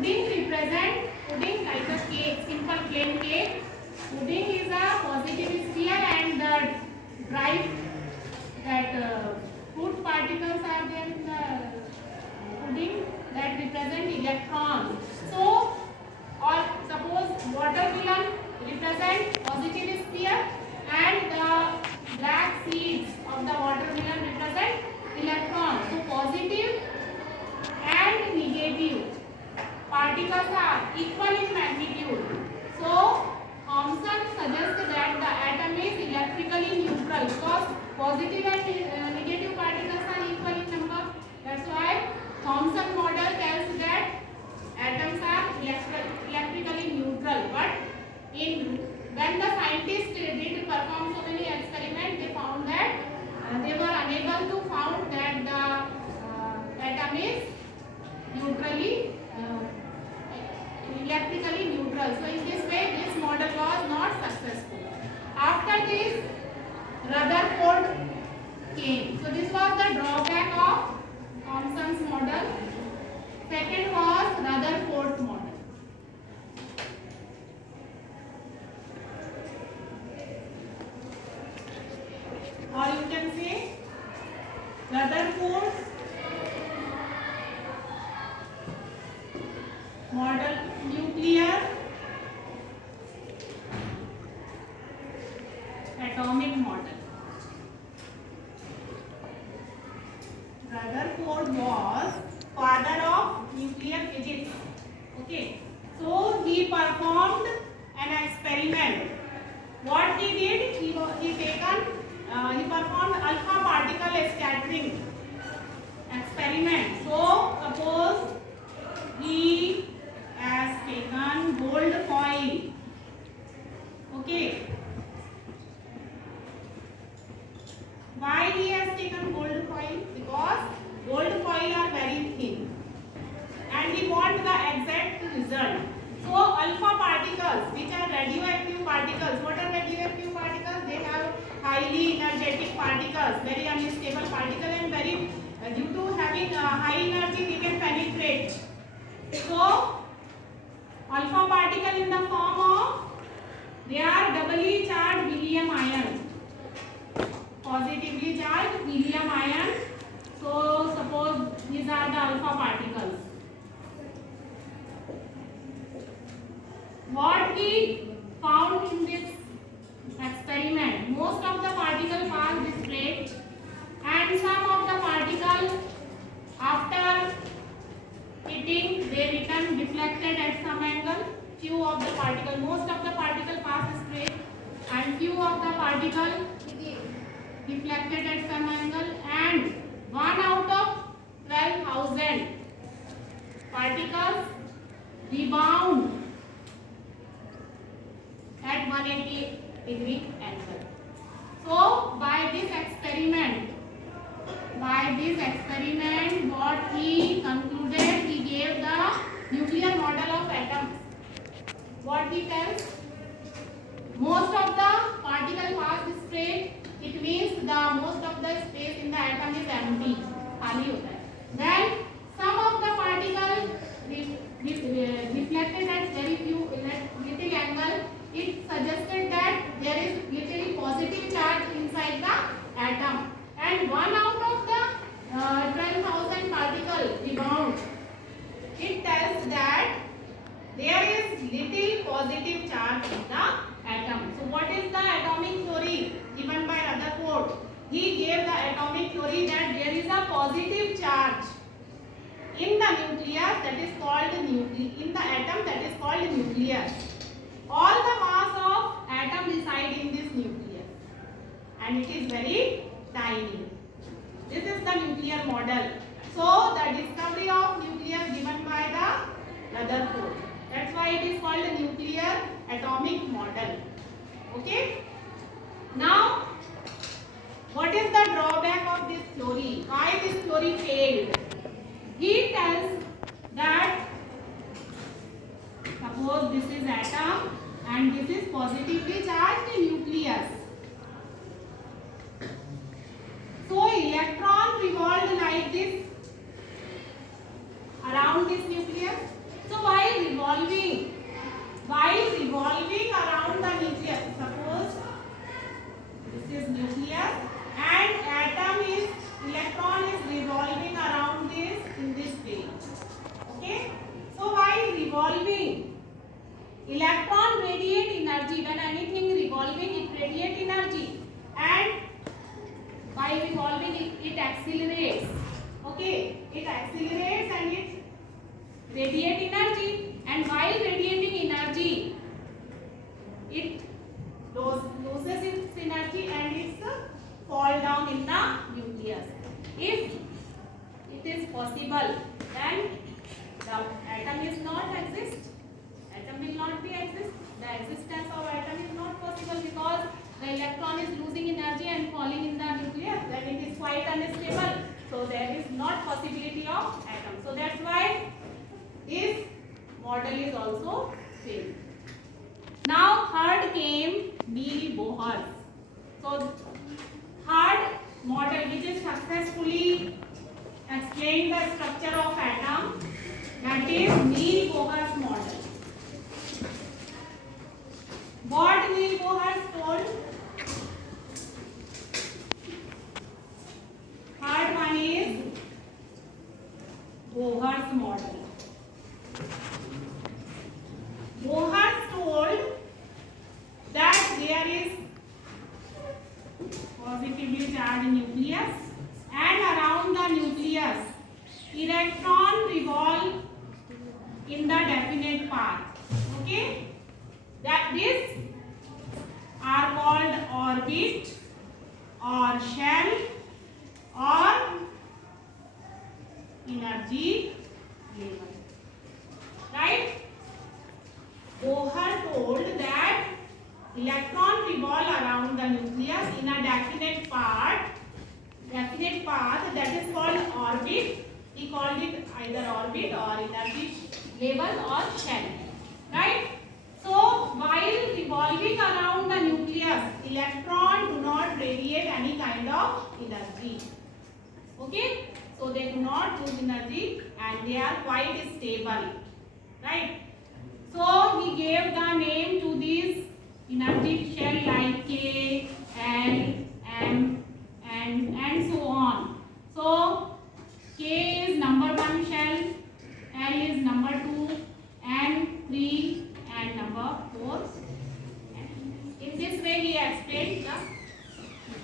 pudding represent pudding like a cake, simple plain cake. Pudding is a positive sphere and the dry food particles are there in the pudding that represent electrons. So, or suppose watermelon represent positive sphere and the black seeds of the watermelon represent electrons. So, positive and negative particles are equal in magnitude. So, Thomson suggests that the atom is electrically neutral because positive and negative particles are equal in number. That's why Thomson model tells that atoms are electrically neutral. But when the scientists did perform so many experiments, they found that they were unable to found that the atom is neutrally electrically neutral. So in this way this model was not successful. After this Rutherford came. So this was the drawback of Thomson's model. Second was Rutherford's model. Or you can say Rutherford's model, nuclear atomic model. Rutherford was father of nuclear physics. Okay, so he performed an experiment. What he did, he performed alpha particle scattering experiment. So suppose he has taken gold foil. Okay. Why he has taken gold foil? Because gold foil are very thin and he wants the exact result. So alpha particles, which are radioactive particles. What are radioactive particles? They have highly energetic particles, very unstable particle, and very due to having high energy they can penetrate. So alpha particle in the form of, they are doubly charged helium ion, positively charged helium ion. So suppose these are the alpha particles. What we found in this experiment, most of the particles pass this plate and some of the particles after hitting they return deflected at some angle. Few of the particles, most of the particles pass this plate and few of the particles deflected at some angle, and 1 out of 12,000 particles rebound at 180-degree angle. So by this experiment what he concluded, he gave the nuclear model of atoms. What he tells, most of the particle pass straight, it means the most of the space in the atom is empty, खाली होता है. Then some of the particle deflected at very few little angle. It suggested that there is little positive charge inside the atom, and 1 out of the 12,000 particle rebound. It tells that there is little positive charge in the atom. So what is the atomic theory given by Rutherford? He gave the atomic theory that there is a positive charge in the nucleus, that is called in the atom, that is called nucleus. All the mass of atom reside in this nucleus and it is very tiny. This is the nuclear model. So the discovery of nucleus given by the Rutherford. That's why it is called a nuclear atomic model. Okay. Now, what is the drawback of this theory? Why this theory failed? He tells that suppose this is atom and this is positively charged nucleus. So electron revolved like this around this nucleus. So why revolving, electron radiate energy. When anything revolving, it radiate energy, and by revolving it accelerates. Okay, it accelerates and it radiate energy, and while radiating energy, it loses its energy and it's fall down in the nucleus. If it is possible, then the atom is not exist. Atom will not be exist. The existence of atom is not possible because the electron is losing energy and falling in the nucleus. Then it is quite unstable. So there is not possibility of atom. So that's why this model is also failed. Now third came Neil Bohr. So third model which is successfully explained the structure of atom, that is Neil Bohr's model. What Neil Bohr told? Third one is Bohr's model. Bohr told that there is positively charged nucleus, and around the nucleus electron revolve in the definite path. Okay, that these are called orbit or shell or energy level. Right? Bohr told that electron revolve around the nucleus in a definite path that is called orbit. He called it either orbit or energy level or shell. Right? So while revolving around the nucleus, electron do not radiate any kind of energy. Okay? So they do not lose energy and they are quite stable. Right? So he gave the name to this energy shell like K, L, M, and so on. So K is number 1 shell, L is number 2, N 3, and number 4. In this way he explained the